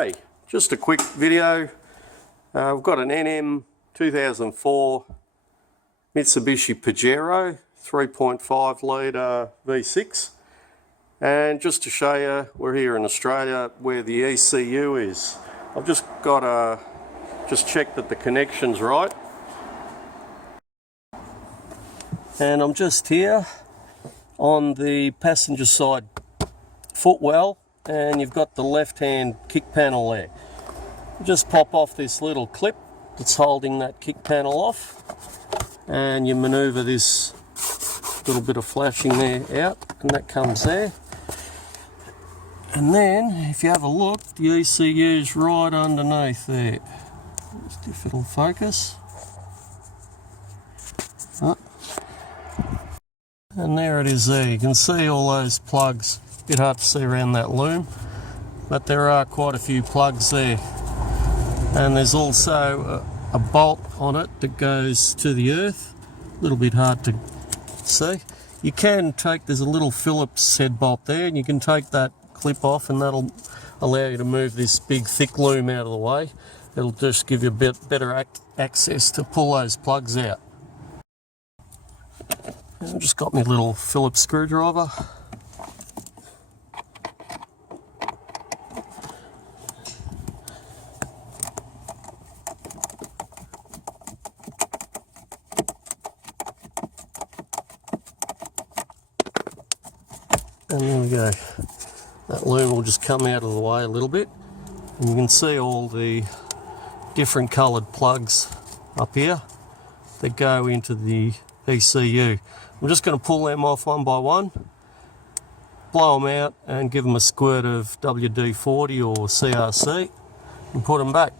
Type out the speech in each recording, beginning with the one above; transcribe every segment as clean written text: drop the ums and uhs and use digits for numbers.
Hey, just a quick video. We've got an NM 2004 Mitsubishi Pajero 3.5 litre V6, and just to show you, we're here in Australia where the ECU is. I've just got to check that the connection's right, and I'm just here on the passenger side footwell, and you've got the left hand kick panel there. You just pop off this little clip that's holding that kick panel off, and you manoeuvre this little bit of flashing there out, and that comes there. And then if you have a look, the ECU is right underneath there. Just if it'll focus. And there it is there. You can see all those plugs. A bit hard to see around that loom, but there are quite a few plugs there. And there's also a bolt on it that goes to the earth. A little bit hard to see. You can take, there's a little Phillips head bolt there, and you can take that clip off, and that'll allow you to move this big thick loom out of the way. It'll just give you a bit better access to pull those plugs out. And I've just got my little Phillips screwdriver. And there we go. That loom will just come out of the way a little bit, and you can see all the different coloured plugs up here that go into the ECU. I'm just going to pull them off one by one, blow them out and give them a squirt of WD-40 or CRC and put them back.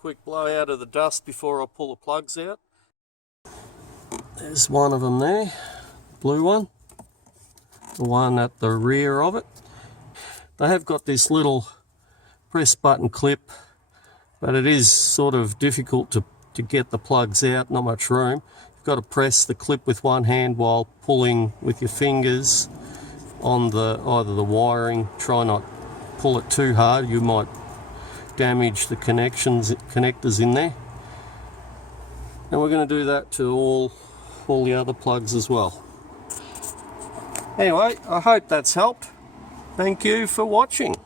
Quick blow out of the dust before I pull the plugs out. There's one of them there, blue one, the one at the rear of it. They have got this little press button clip, but it is sort of difficult to get the plugs out, not much room. You've got to press the clip with one hand while pulling with your fingers on either the wiring. Try not pull it too hard, you might damage the connectors in there. And we're going to do that to all the other plugs as well. Anyway, I hope that's helped. Thank you for watching.